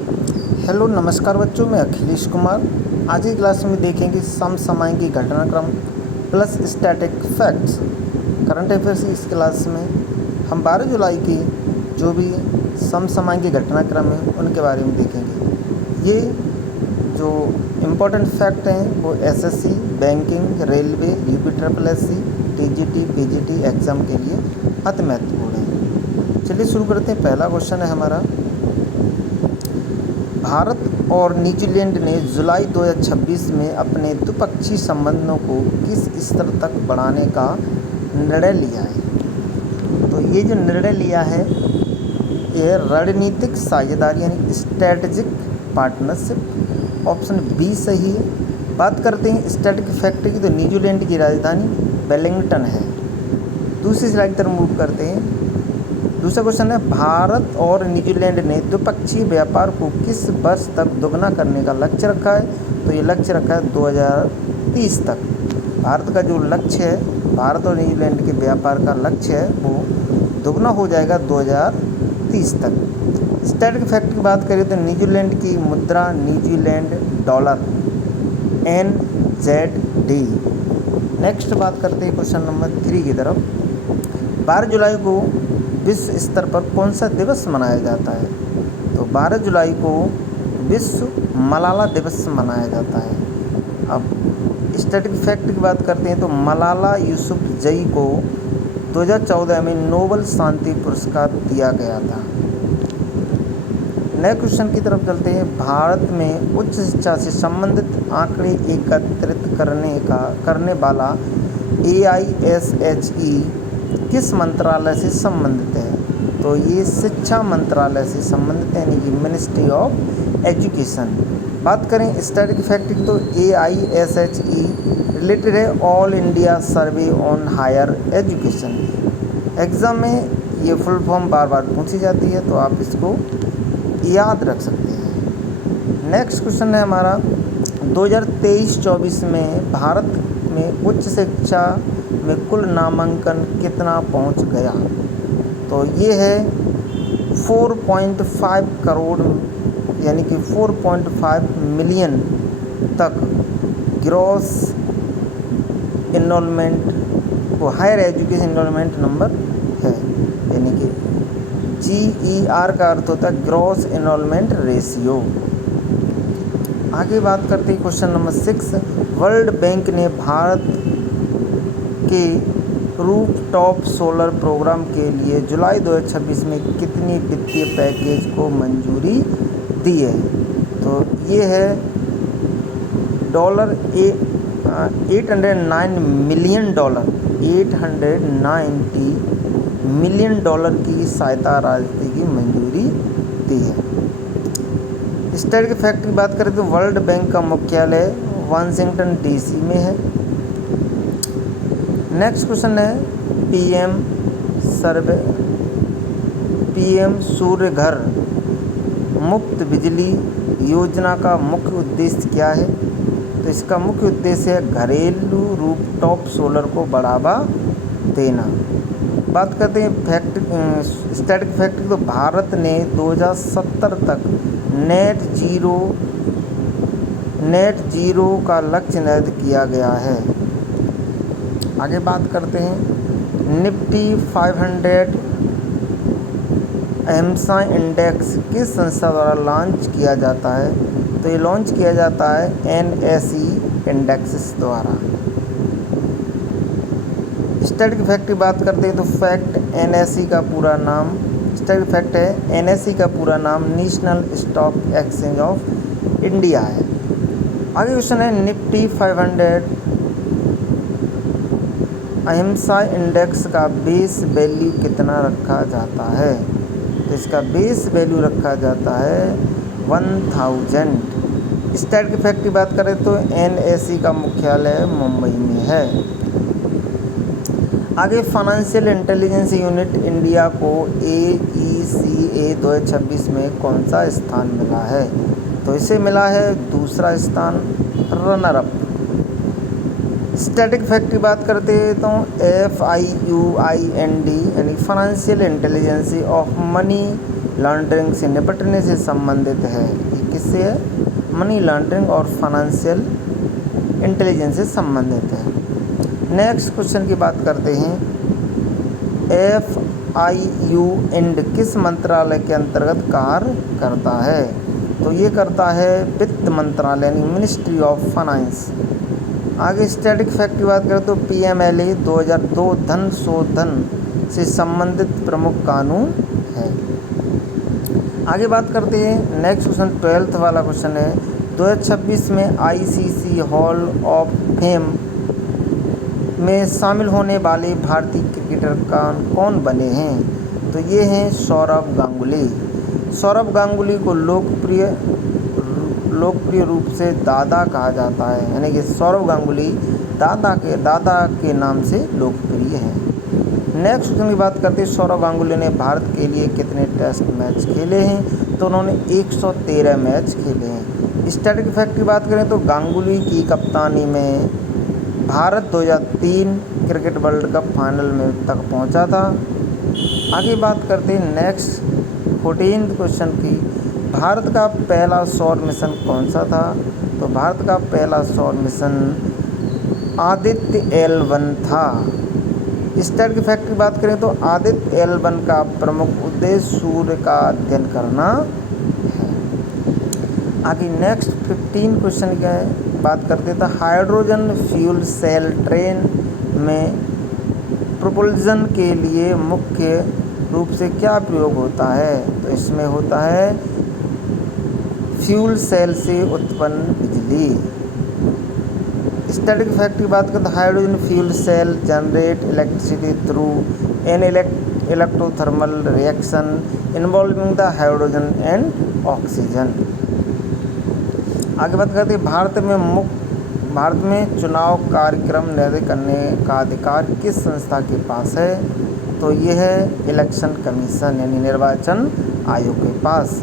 Hello नमस्कार बच्चों, मैं अखिलेश कुमार। आज की क्लास में देखेंगे समसामयिकी घटनाक्रम plus static facts. Current affairs की इस क्लास में हम 12 जुलाई की जो भी समसामयिकी घटनाक्रम है उनके बारे में देखेंगे। ये जो इम्पोर्टेंट फैक्ट हैं वो SSC, banking, railway, UP triple SC, TGT, PGT exam के लिए अति महत्वपूर्ण है। चलिए शुरू करते हैं। पहला क्वेश्चन है हमारा, भारत और न्यूजीलैंड ने जुलाई 2026 में अपने द्विपक्षीय संबंधों को किस स्तर तक बढ़ाने का निर्णय लिया है। तो ये जो निर्णय लिया है ये रणनीतिक साझेदारी यानी स्ट्रेटजिक पार्टनरशिप। ऑप्शन बी सही है। बात करते हैं स्टैटिक फैक्ट की, तो न्यूजीलैंड की राजधानी वेलिंगटन है। दूसरी स्लाइड तरफ मूव करते हैं। दूसरा क्वेश्चन है, भारत और न्यूजीलैंड ने द्विपक्षीय व्यापार को किस वर्ष तक दोगुना करने का लक्ष्य रखा है। तो ये लक्ष्य रखा है 2030 तक। भारत का जो लक्ष्य है, भारत और न्यूजीलैंड के व्यापार का लक्ष्य है वो दोगुना हो जाएगा 2030 तक। स्टैटिक फैक्ट की बात करें तो न्यूजीलैंड की मुद्रा न्यूजीलैंड डॉलर NZD। नेक्स्ट बात करते हैं क्वेश्चन नंबर 3 की तरफ। 12 जुलाई को विश्व स्तर पर कौन सा दिवस मनाया जाता है। तो 12 जुलाई को विश्व मलाला दिवस मनाया जाता है। अब स्टैटिक फैक्ट की बात करते हैं तो मलाला यूसुफजई को 2014 में नोबेल शांति पुरस्कार दिया गया था। नए क्वेश्चन की तरफ चलते हैं। भारत में उच्च शिक्षा से संबंधित आंकड़े एकत्रित करने वाला AISHE किस मंत्रालय से संबंधित है। तो ये शिक्षा मंत्रालय से संबंधित है, यानी कि मिनिस्ट्री ऑफ एजुकेशन। बात करें स्टैटिक फैक्ट की तो AISHE रिलेटेड है all India survey on higher education. Exam में ये फुल फॉर्म बार बार पूछी जाती है, तो आप इसको याद रख सकते हैं। नेक्स्ट क्वेश्चन है हमारा, 2023-24 में भारत में उच्च शिक्षा में कुल नामांकन कितना पहुंच गया। तो ये है 4.5 करोड़, यानी कि 4.5 मिलियन तक ग्रॉस इनरोलमेंट वो हायर एजुकेशन इनरोलमेंट नंबर है, यानी कि GER का अर्थ होता है ग्रॉस इनरोलमेंट रेशियो। आगे बात करते हैं क्वेश्चन नंबर 6। वर्ल्ड बैंक ने भारत के रूफटॉप सोलर प्रोग्राम के लिए जुलाई 2026 में कितनी वित्तीय पैकेज को मंजूरी दी है। तो ये है $809 मिलियन, $890 मिलियन की सहायता राशि की मंजूरी दी है। स्टैटिक फैक्ट की बात करें तो वर्ल्ड बैंक का मुख्यालय वाशिंगटन DC में है। नेक्स्ट क्वेश्चन है, PM सूर्य घर मुफ्त बिजली योजना का मुख्य उद्देश्य क्या है। तो इसका मुख्य उद्देश्य है घरेलू रूफटॉप सोलर को बढ़ावा देना। बात करते हैं स्टैटिक फैक्ट, तो भारत ने 2070 तक नेट जीरो का लक्ष्य निर्धारित किया गया है। आगे बात करते हैं निफ्टी 500 अहिंसा इंडेक्स किस संस्था द्वारा लॉन्च किया जाता है। तो ये लॉन्च किया जाता है NSE इंडेक्स द्वारा। स्टैटिक फैक्ट की बात करते हैं तो फैक्ट NSE का पूरा नाम, स्टैटिक फैक्ट है NSE का पूरा नाम national stock exchange of India है। आगे क्वेश्चन है निफ्टी 500 अहिंसा इंडेक्स का बेस वैल्यू कितना रखा जाता है। तो इसका बेस वैल्यू रखा जाता है 1000। स्टैटिक फैक्ट की बात करें तो NSE का मुख्यालय मुंबई में है। आगे फाइनेंशियल इंटेलिजेंस यूनिट इंडिया को AECA 2026 में कौन सा स्थान मिला है। तो इसे मिला है दूसरा स्थान, रनर अप। स्टैटिक फैक्ट की बात करते हैं तो FIUIND यानी financial intelligence of money laundering से निपटने से संबंधित है। ये किससे है? मनी लॉन्ड्रिंग और फाइनेंशियल इंटेलिजेंस से संबंधित है। नेक्स्ट क्वेश्चन की बात करते हैं। FIU इंड किस मंत्रालय के अंतर्गत कार्य करता है? तो ये करता है वित्त मंत्रालय यानी मिनिस्ट्री ऑफ फाइनेंस। आगे स्टैटिक फैक्ट की बात करें तो PMLA 2002 धन शोधन से संबंधित प्रमुख कानून है। आगे बात करते हैं। नेक्स्ट क्वेश्चन 12th वाला क्वेश्चन है। 2026 में ICC हॉल ऑफ फेम में शामिल होने वाले भारतीय क्रिकेटर कौन बने हैं? तो ये हैं सौरव गांगुली। सौरव गांगुली को लोकप्रिय रूप से दादा कहा जाता है, यानी कि सौरव गांगुली दादा के नाम से लोकप्रिय है। नेक्स्ट क्वेश्चन की बात करते हैं। सौरव गांगुली ने भारत के लिए कितने टेस्ट मैच खेले हैं? तो उन्होंने 113 मैच खेले हैं। स्टैटिक फैक्ट की बात करें तो गांगुली की कप्तानी में Bharat 2003 cricket world cup final में तक पहुंचा था। आगे बात करते हैं नेक्स्ट 14th क्वेश्चन की। भारत का पहला सौर मिशन कौन सा था? तो भारत का पहला सौर मिशन आदित्य L1 था। स्टैटिक की फैक्ट की बात करें तो आदित्य L1 का प्रमुख उद्देश्य सूर्य का अध्ययन करना है। आगे नेक्स्ट 15 क्वेश्चन क्या है बात करते थे। हाइड्रोजन फ्यूल सेल ट्रेन में प्रोपल्शन के लिए मुख्य रूप से क्या प्रयोग होता है? तो इसमें होता है फ्यूल सेल से उत्पन्न बिजली। स्टैटिक फैक्ट की बात करें तो hydrogen fuel sale generate electricity through an electrothermal reaction involving the hydrogen and oxygen. आगे बात करते हैं। भारत में चुनाव कार्यक्रम निर्धारित करने का अधिकार किस संस्था के पास है? तो ये है इलेक्शन कमीशन यानी निर्वाचन आयोग के पास।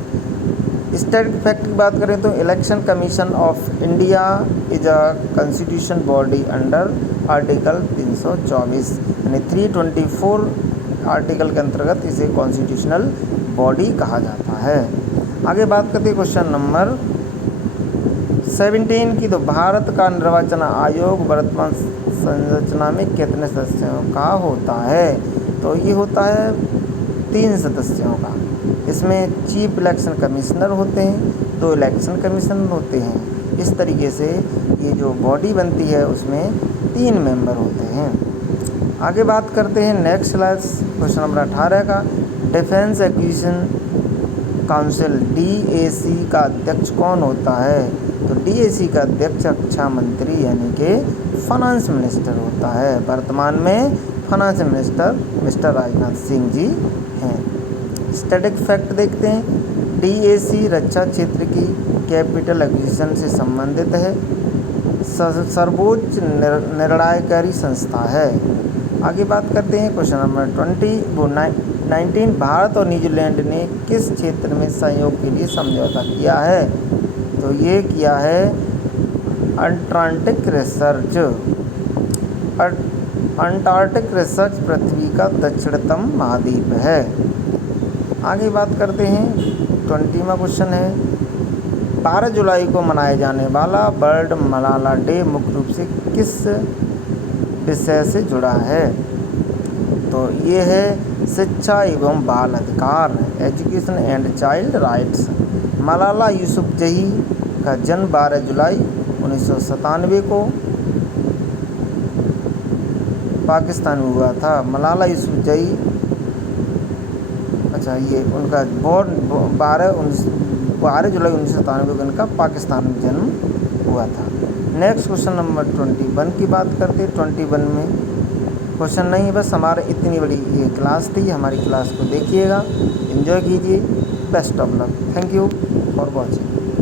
स्टैटिक फैक्ट की बात करें तो election commission of India is a constitution body under article 324 यानी 324 आर्टिकल के अंतर्गत इसे कॉन्स्टिट्यूशनल बॉडी कहा जाता है। आगे बात करते हैं क्वेश्चन नंबर 17 की। तो भारत का निर्वाचन आयोग वर्तमान संरचना में कितने सदस्यों का होता है? तो ये होता है 3 सदस्यों का। इसमें चीफ इलेक्शन कमिश्नर होते हैं, 2 इलेक्शन कमिश्नर होते हैं। इस तरीके से ये जो बॉडी बनती है उसमें 3 मेंबर होते हैं। आगे बात करते हैं नेक्स्ट क्वेश्चन नंबर 18 का। डिफेंस एक्विजिशन काउंसिल DAC का अध्यक्ष कौन होता है? तो DAC का अध्यक्ष रक्षा मंत्री यानी कि फाइनेंस मिनिस्टर होता है। वर्तमान में finance minister mister Rajnath Singh ji हैं। स्टैटिक फैक्ट देखते हैं। DAC रक्षा क्षेत्र की कैपिटल एक्विजिशन से संबंधित है, सर्वोच्च निर्णयकारी संस्था है। आगे बात करते हैं क्वेश्चन नंबर 19। भारत और न्यूजीलैंड ने किस क्षेत्र में सहयोग के लिए समझौता किया है? तो ये किया है अंटार्कटिक रिसर्च। अंटार्कटिक रिसर्च पृथ्वी का दक्षिणतम महाद्वीप है। आगे बात करते हैं 20वां क्वेश्चन है। 12 जुलाई को मनाया जाने वाला वर्ल्ड मलाला डे मुख्य रूप से किस विषय से जुड़ा है? तो ये है शिक्षा एवं बाल अधिकार, education and child rights. Malala Yousafzai का जन्म 12 जुलाई 1997 को पाकिस्तान में हुआ था। मलाला यूसुफजई, अच्छा ये उनका बॉर्न 12 जुलाई 1997 को इनका पाकिस्तान में जन्म हुआ था। नेक्स्ट क्वेश्चन नंबर 21 की बात करते हैं। 21 में क्वेश्चन नहीं, बस हमारे इतनी बड़ी ये क्लास थी। हमारी क्लास को देखिएगा, एंजॉय कीजिए। Best of luck. Thank you for watching.